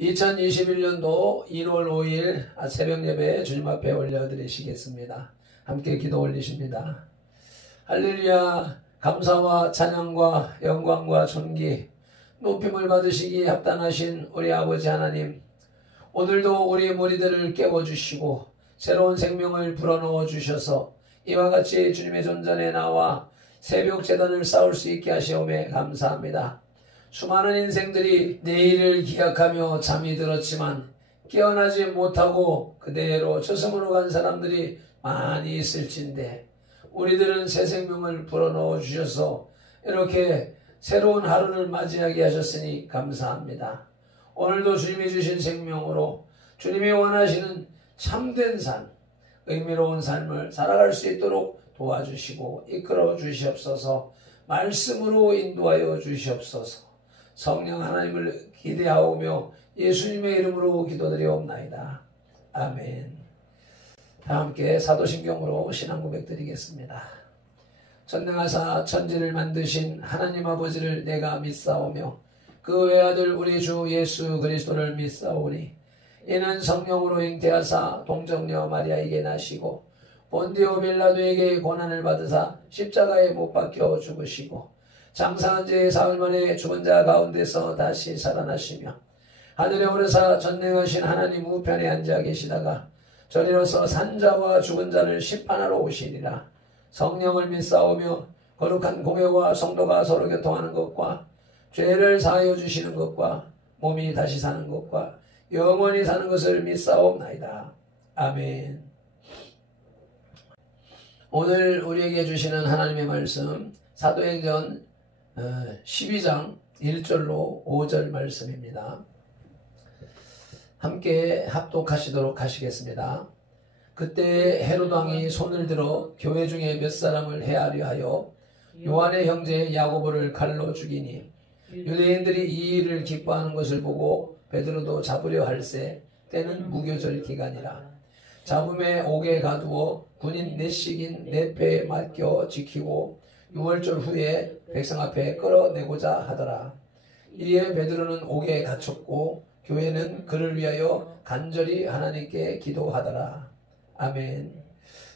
2021년도 1월 5일 새벽 예배 주님 앞에 올려드리시겠습니다. 함께 기도 올리십니다. 할렐루야. 감사와 찬양과 영광과 존귀 높임을 받으시기에 합당하신 우리 아버지 하나님, 오늘도 우리 무리들을 깨워주시고 새로운 생명을 불어넣어 주셔서 이와 같이 주님의 존전에 나와 새벽 제단을 쌓을 수 있게 하시오매 감사합니다. 수많은 인생들이 내일을 기약하며 잠이 들었지만 깨어나지 못하고 그대로 저승으로 간 사람들이 많이 있을진데, 우리들은 새 생명을 불어넣어 주셔서 이렇게 새로운 하루를 맞이하게 하셨으니 감사합니다. 오늘도 주님이 주신 생명으로 주님이 원하시는 참된 삶, 의미로운 삶을 살아갈 수 있도록 도와주시고 이끌어 주시옵소서. 말씀으로 인도하여 주시옵소서. 성령 하나님을 기대하오며 예수님의 이름으로 기도드리옵나이다. 아멘. 다 함께 사도신경으로 신앙 고백 드리겠습니다. 전능하사 천지를 만드신 하나님 아버지를 내가 믿사오며 그 외아들 우리 주 예수 그리스도를 믿사오니 이는 성령으로 잉태하사 동정녀 마리아에게 나시고 본디오 빌라도에게 고난을 받으사 십자가에 못 박혀 죽으시고 장사한 지 사흘 만에 죽은 자 가운데서 다시 살아나시며 하늘에 오르사 전능하신 하나님 우편에 앉아 계시다가 저리로서 산자와 죽은 자를 심판하러 오시리라. 성령을 믿사오며 거룩한 공회와 성도가 서로 교통하는 것과 죄를 사하여 주시는 것과 몸이 다시 사는 것과 영원히 사는 것을 믿사옵나이다. 아멘. 오늘 우리에게 주시는 하나님의 말씀 사도행전 12장 1절로 5절 말씀입니다. 함께 합독하시도록 하시겠습니다. 그때 헤롯 왕이 손을 들어 교회 중에 몇 사람을 해하려 하여 요한의 형제 야고보를 칼로 죽이니 유대인들이 이 일을 기뻐하는 것을 보고 베드로도 잡으려 할세. 때는 무교절 기간이라. 잡음에 옥에 가두어 군인 넷씩인 네 패에 맡겨 지키고 6월절 후에 백성 앞에 끌어내고자 하더라. 이에 베드로는 옥에 갇혔고 교회는 그를 위하여 간절히 하나님께 기도하더라. 아멘.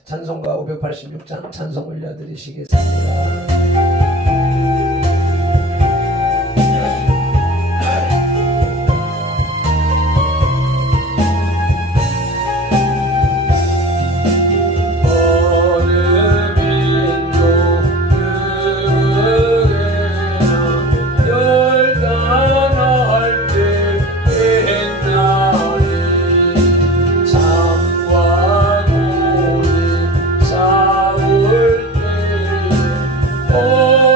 찬송가 586장 찬송 올려드리시겠습니다. Oh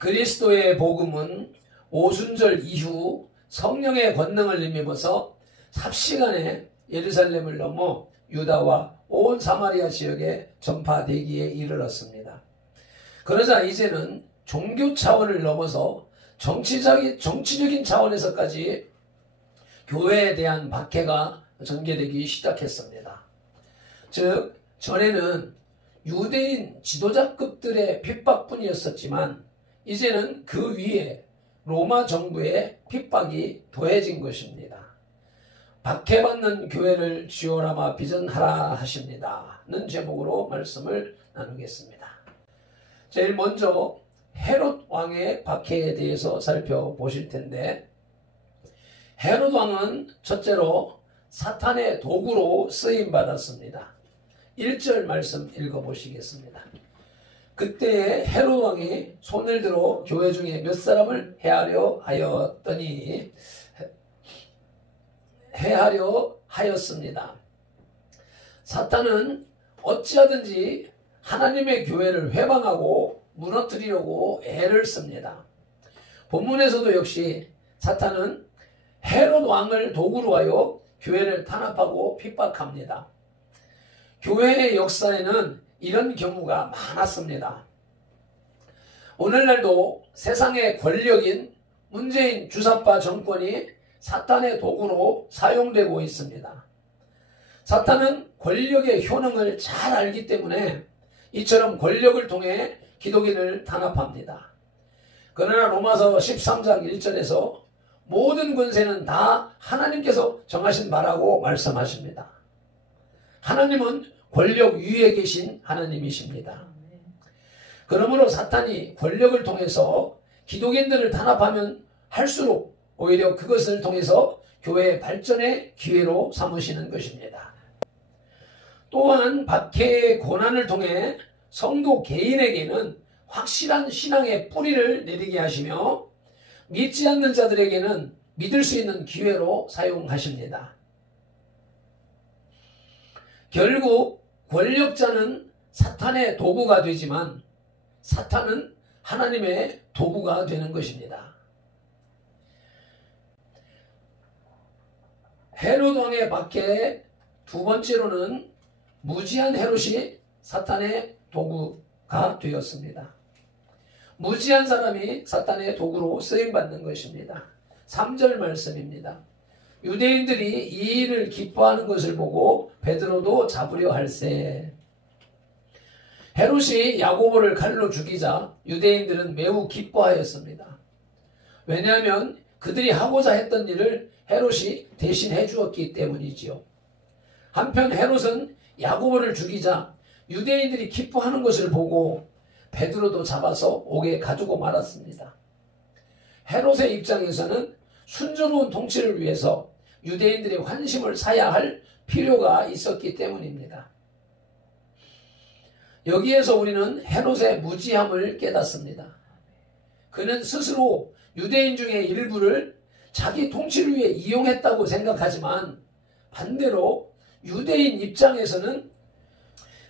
그리스도의 복음은 오순절 이후 성령의 권능을 힘입어서 삽시간에 예루살렘을 넘어 유다와 온 사마리아 지역에 전파되기에 이르렀습니다. 그러자 이제는 종교 차원을 넘어서 정치적인 차원에서까지 교회에 대한 박해가 전개되기 시작했습니다. 즉 전에는 유대인 지도자급들의 핍박뿐이었었지만 이제는 그 위에 로마 정부의 핍박이 더해진 것입니다. 박해받는 교회를 지오라마 비전하라 하십니다 는 제목으로 말씀을 나누겠습니다. 제일 먼저 헤롯 왕의 박해에 대해서 살펴보실 텐데, 헤롯 왕은 첫째로 사탄의 도구로 쓰임받았습니다. 1절 말씀 읽어보시겠습니다. 그때 헤롯 왕이 손을 들어 교회 중에 몇 사람을 해하려 하였습니다. 사탄은 어찌하든지 하나님의 교회를 회방하고 무너뜨리려고 애를 씁니다. 본문에서도 역시 사탄은 헤롯 왕을 도구로 하여 교회를 탄압하고 핍박합니다. 교회의 역사에는 이런 경우가 많았습니다. 오늘날도 세상의 권력인 문재인 주사파 정권이 사탄의 도구로 사용되고 있습니다. 사탄은 권력의 효능을 잘 알기 때문에 이처럼 권력을 통해 기독인을 탄압합니다. 그러나 로마서 13장 1절에서 모든 권세는 다 하나님께서 정하신 바라고 말씀하십니다. 하나님은 권력 위에 계신 하나님이십니다. 그러므로 사탄이 권력을 통해서 기독인들을 탄압하면 할수록 오히려 그것을 통해서 교회의 발전의 기회로 삼으시는 것입니다. 또한 박해의 고난을 통해 성도 개인에게는 확실한 신앙의 뿌리를 내리게 하시며 믿지 않는 자들에게는 믿을 수 있는 기회로 사용하십니다. 결국 권력자는 사탄의 도구가 되지만 사탄은 하나님의 도구가 되는 것입니다. 헤롯 왕의 박해의 두 번째로는 무지한 헤롯이 사탄의 도구가 되었습니다. 무지한 사람이 사탄의 도구로 쓰임받는 것입니다. 3절 말씀입니다. 유대인들이 이 일을 기뻐하는 것을 보고 베드로도 잡으려 할세. 헤롯이 야고보를 칼로 죽이자 유대인들은 매우 기뻐하였습니다. 왜냐하면 그들이 하고자 했던 일을 헤롯이 대신 해주었기 때문이지요. 한편 헤롯은 야고보를 죽이자 유대인들이 기뻐하는 것을 보고 베드로도 잡아서 옥에 가두고 말았습니다. 헤롯의 입장에서는 순조로운 통치를 위해서 유대인들의 환심을 사야 할 필요가 있었기 때문입니다. 여기에서 우리는 헤롯의 무지함을 깨닫습니다. 그는 스스로 유대인 중에 일부를 자기 통치를 위해 이용했다고 생각하지만 반대로 유대인 입장에서는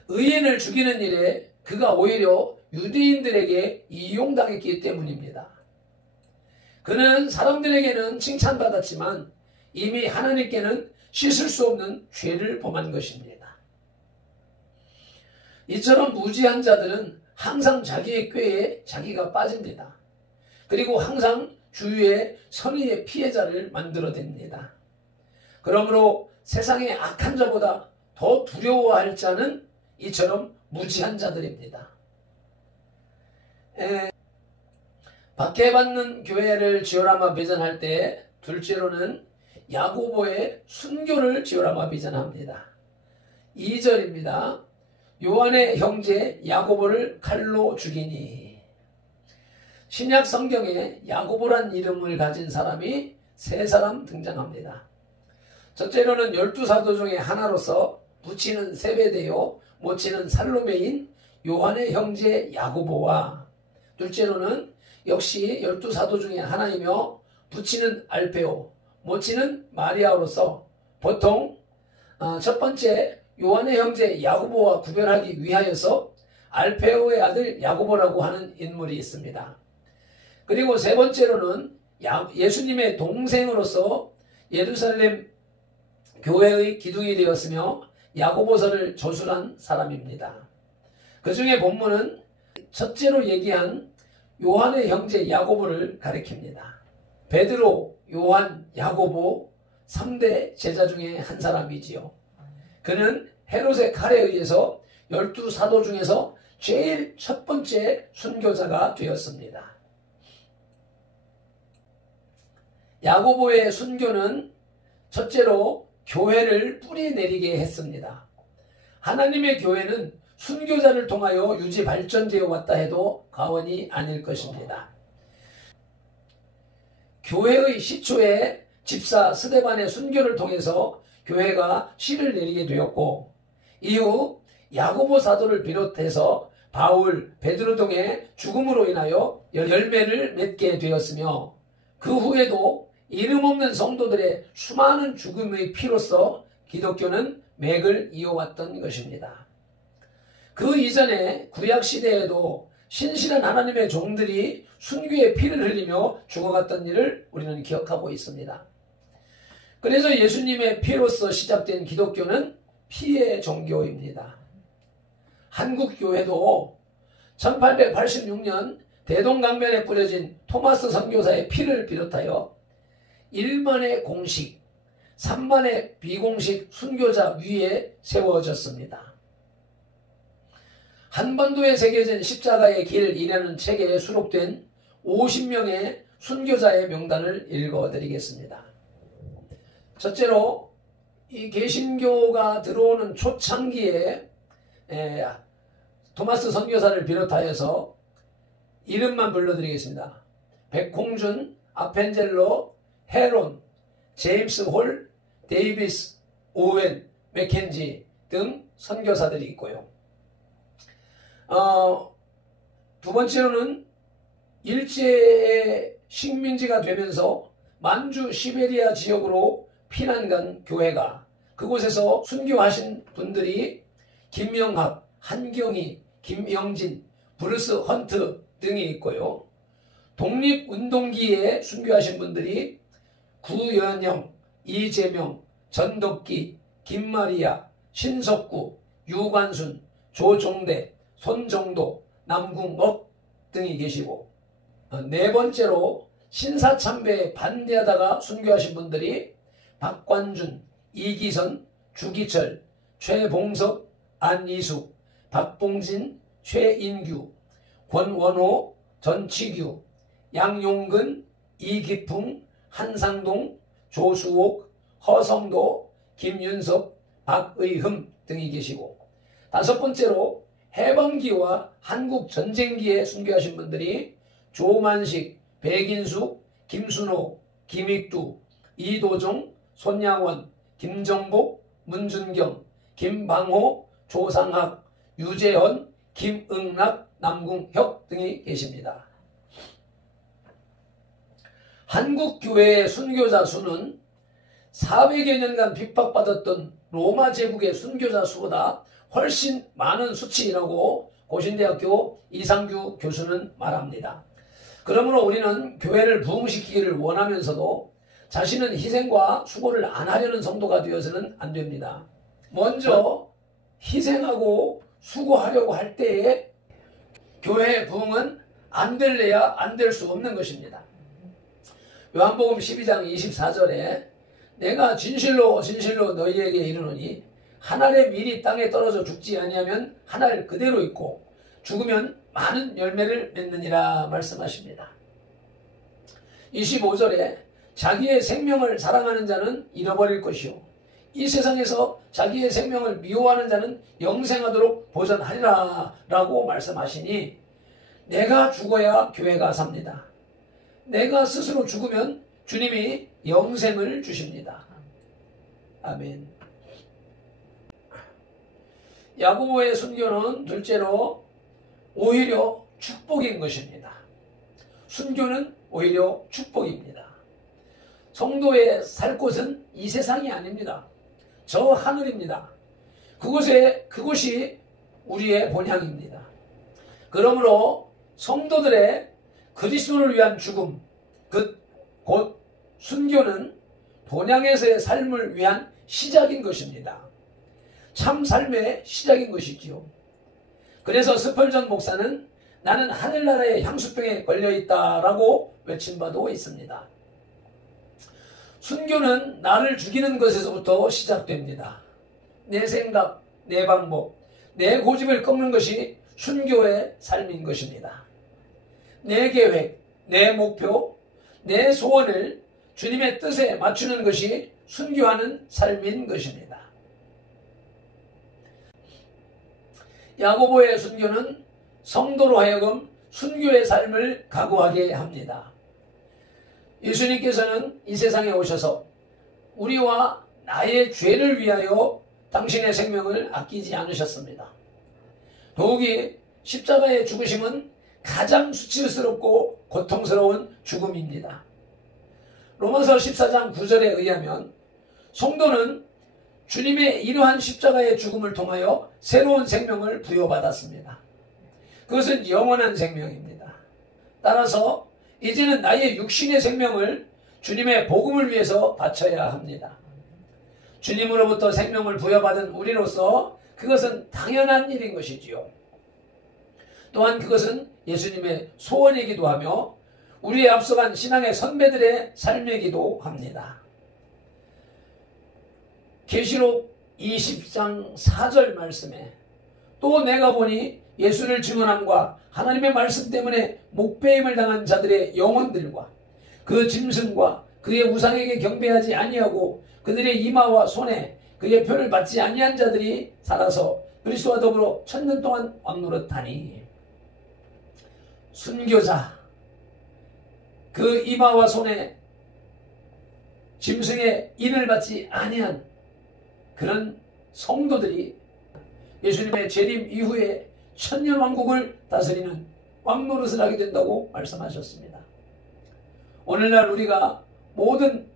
의인을 죽이는 일에 그가 오히려 유대인들에게 이용당했기 때문입니다. 그는 사람들에게는 칭찬받았지만 이미 하나님께는 씻을 수 없는 죄를 범한 것입니다. 이처럼 무지한 자들은 항상 자기의 꾀에 자기가 빠집니다. 그리고 항상 주위에 선의의 피해자를 만들어냅니다. 그러므로 세상의 악한 자보다 더 두려워할 자는 이처럼 무지한 자들입니다. 박해받는 교회를 지오라마 비전할 때 둘째로는 야고보의 순교를 지오라마 비전합니다. 2절입니다. 요한의 형제 야고보를 칼로 죽이니. 신약 성경에 야고보란 이름을 가진 사람이 세 사람 등장합니다. 첫째로는 12사도 중에 하나로서 부치는 세베데요, 모치는 살로메인 요한의 형제 야고보와, 둘째로는 역시 12사도 중에 하나이며 부치는 알페오, 모치는 마리아로서 보통 첫 번째 요한의 형제 야고보와 구별하기 위하여서 알페오의 아들 야고보라고 하는 인물이 있습니다. 그리고 세 번째로는 예수님의 동생으로서 예루살렘 교회의 기둥이 되었으며 야고보서를 저술한 사람입니다. 그 중에 본문은 첫째로 얘기한 요한의 형제 야고보를 가리킵니다. 베드로, 요한, 야고보 3대 제자 중에 한 사람이지요. 그는 헤롯의 칼에 의해서 12사도 중에서 제일 첫 번째 순교자가 되었습니다. 야고보의 순교는 첫째로 교회를 뿌리내리게 했습니다. 하나님의 교회는 순교자를 통하여 유지 발전되어 왔다 해도 과언이 아닐 것입니다. 교회의 시초에 집사 스데반의 순교를 통해서 교회가 씨를 내리게 되었고, 이후 야고보 사도를 비롯해서 바울, 베드로 등의 죽음으로 인하여 열매를 맺게 되었으며, 그 후에도 이름 없는 성도들의 수많은 죽음의 피로써 기독교는 맥을 이어왔던 것입니다. 그 이전에 구약시대에도 신실한 하나님의 종들이 순교의 피를 흘리며 죽어갔던 일을 우리는 기억하고 있습니다. 그래서 예수님의 피로서 시작된 기독교는 피의 종교입니다. 한국교회도 1886년 대동강변에 뿌려진 토마스 선교사의 피를 비롯하여 1만의 공식, 3만의 비공식 순교자 위에 세워졌습니다. 한반도에 새겨진 십자가의 길이라는 책에 수록된 50명의 순교자의 명단을 읽어드리겠습니다. 첫째로 이 개신교가 들어오는 초창기에 토마스 선교사를 비롯하여서 이름만 불러드리겠습니다. 백홍준, 아펜젤로, 헤론, 제임스 홀, 데이비스, 오웬, 맥켄지 등 선교사들이 있고요. 두 번째로는 일제의 식민지가 되면서 만주 시베리아 지역으로 피난 간 교회가, 그곳에서 순교하신 분들이 김영학, 한경희, 김영진, 브루스 헌트 등이 있고요. 독립운동기에 순교하신 분들이 구연영, 이재명, 전덕기, 김마리아, 신석구, 유관순, 조종대, 손정도, 남궁업 등이 계시고, 네 번째로 신사참배에 반대하다가 순교하신 분들이 박관준, 이기선, 주기철, 최봉석, 안이숙, 박봉진, 최인규, 권원호, 전치규, 양용근, 이기풍, 한상동, 조수옥, 허성도, 김윤석, 박의흠 등이 계시고, 다섯 번째로 해방기와 한국전쟁기에 순교하신 분들이 조만식, 백인숙, 김순호, 김익두, 이도종, 손양원, 김정복, 문준경, 김방호, 조상학, 유재헌, 김응락, 남궁혁 등이 계십니다. 한국교회의 순교자 수는 400여 년간 핍박받았던 로마 제국의 순교자 수보다 훨씬 많은 수치라고 고신대학교 이상규 교수는 말합니다. 그러므로 우리는 교회를 부흥시키기를 원하면서도 자신은 희생과 수고를 안 하려는 성도가 되어서는 안 됩니다. 먼저 희생하고 수고하려고 할 때에 교회의 부흥은 안 될래야 안 될 수 없는 것입니다. 요한복음 12장 24절에 내가 진실로 진실로 너희에게 이르노니 한 알의 밀이 땅에 떨어져 죽지 아니하면 한 알 그대로 있고 죽으면 많은 열매를 맺느니라 말씀하십니다. 25절에 자기의 생명을 사랑하는 자는 잃어버릴 것이요 이 세상에서 자기의 생명을 미워하는 자는 영생하도록 보전하리라 라고 말씀하시니, 내가 죽어야 교회가 삽니다. 내가 스스로 죽으면 주님이 영생을 주십니다. 아멘. 야고보의 순교는 둘째로 오히려 축복인 것입니다. 순교는 오히려 축복입니다. 성도의 살 곳은 이 세상이 아닙니다. 저 하늘입니다. 그곳이 우리의 본향입니다. 그러므로 성도들의 그리스도를 위한 죽음, 곧 순교는 본향에서의 삶을 위한 시작인 것입니다. 참 삶의 시작인 것이지요. 그래서 스펄전 목사는 나는 하늘나라의 향수병에 걸려있다라고 외친 바도 있습니다. 순교는 나를 죽이는 것에서부터 시작됩니다. 내 생각, 내 방법, 내 고집을 꺾는 것이 순교의 삶인 것입니다. 내 계획, 내 목표, 내 소원을 주님의 뜻에 맞추는 것이 순교하는 삶인 것입니다. 야고보의 순교는 성도로 하여금 순교의 삶을 각오하게 합니다. 예수님께서는 이 세상에 오셔서 우리와 나의 죄를 위하여 당신의 생명을 아끼지 않으셨습니다. 더욱이 십자가의 죽으심은 가장 수치스럽고 고통스러운 죽음입니다. 로마서 14장 9절에 의하면 성도는 주님의 이러한 십자가의 죽음을 통하여 새로운 생명을 부여받았습니다. 그것은 영원한 생명입니다. 따라서 이제는 나의 육신의 생명을 주님의 복음을 위해서 바쳐야 합니다. 주님으로부터 생명을 부여받은 우리로서 그것은 당연한 일인 것이지요. 또한 그것은 예수님의 소원이기도 하며 우리의 앞서간 신앙의 선배들의 삶이기도 합니다. 계시록 20장 4절 말씀에 또 내가 보니 예수를 증언함과 하나님의 말씀 때문에 목배임을 당한 자들의 영혼들과 그 짐승과 그의 우상에게 경배하지 아니하고 그들의 이마와 손에 그의 표를 받지 아니한 자들이 살아서 그리스도와 더불어 1000년 동안 왕노릇하니. 순교자, 그 이마와 손에 짐승의 인을 받지 아니한 그런 성도들이 예수님의 재림 이후에 1000년 왕국을 다스리는 왕노릇을 하게 된다고 말씀하셨습니다. 오늘날 우리가 모든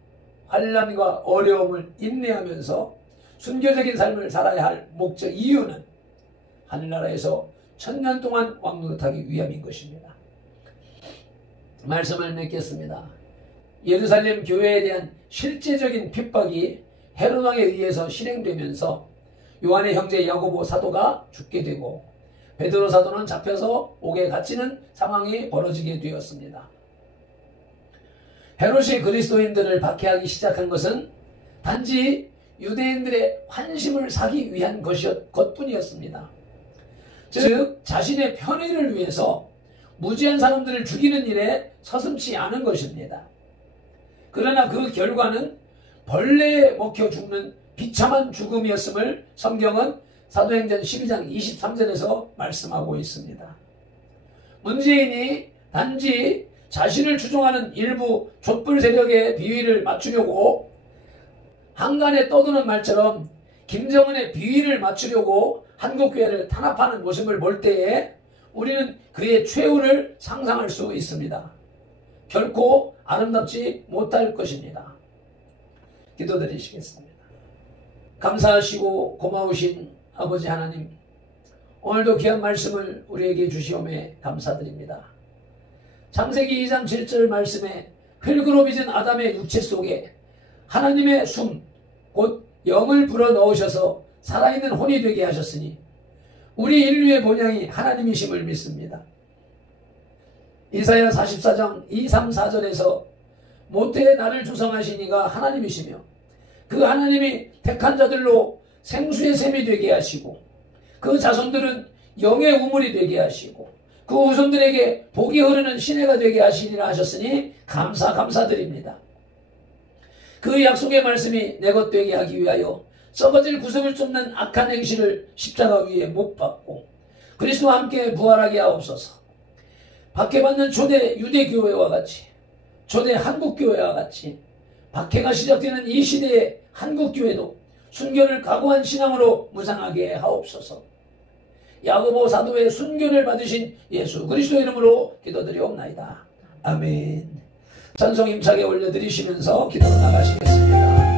환난과 어려움을 인내하면서 순교적인 삶을 살아야 할 목적 이유는 하늘나라에서 1000년 동안 왕노릇하기 위함인 것입니다. 말씀을 맺겠습니다. 예루살렘 교회에 대한 실제적인 핍박이 헤롯 왕에 의해서 실행되면서 요한의 형제 야고보 사도가 죽게 되고 베드로 사도는 잡혀서 옥에 갇히는 상황이 벌어지게 되었습니다. 헤롯이 그리스도인들을 박해하기 시작한 것은 단지 유대인들의 환심을 사기 위한 것뿐이었습니다. 즉 자신의 편의를 위해서 무지한 사람들을 죽이는 일에 서슴지 않은 것입니다. 그러나 그 결과는 벌레에 먹혀 죽는 비참한 죽음이었음을 성경은 사도행전 12장 23절에서 말씀하고 있습니다. 문재인이 단지 자신을 추종하는 일부 촛불 세력의 비위를 맞추려고 한간에 떠드는 말처럼 김정은의 비위를 맞추려고 한국교회를 탄압하는 모습을 볼 때에 우리는 그의 최후를 상상할 수 있습니다. 결코 아름답지 못할 것입니다. 기도드리시겠습니다. 감사하시고 고마우신 아버지 하나님, 오늘도 귀한 말씀을 우리에게 주시오매 감사드립니다. 창세기 2장 7절 말씀에 흙으로 빚은 아담의 육체 속에 하나님의 숨, 곧 영을 불어넣으셔서 살아있는 혼이 되게 하셨으니 우리 인류의 본향이 하나님이심을 믿습니다. 이사야 44장 2, 3, 4절에서 모태에 나를 조성하신 이가 하나님이시며 그 하나님이 택한 자들로 생수의 샘이 되게 하시고 그 자손들은 영의 우물이 되게 하시고 그 후손들에게 복이 흐르는 시내가 되게 하시리라 하셨으니 감사드립니다. 그 약속의 말씀이 내 것 되게 하기 위하여 썩어질 구석을 쫓는 악한 행실을 십자가 위에 못 박고 그리스도와 함께 부활하게 하옵소서. 박해받는 초대 유대교회와 같이 초대 한국교회와 같이 박해가 시작되는 이 시대의 한국교회도 순교를 각오한 신앙으로 무장하게 하옵소서. 야고보 사도의 순교를 받으신 예수 그리스도 이름으로 기도드리옵나이다. 아멘. 찬송 힘차게 올려드리시면서 기도로 나가시겠습니다.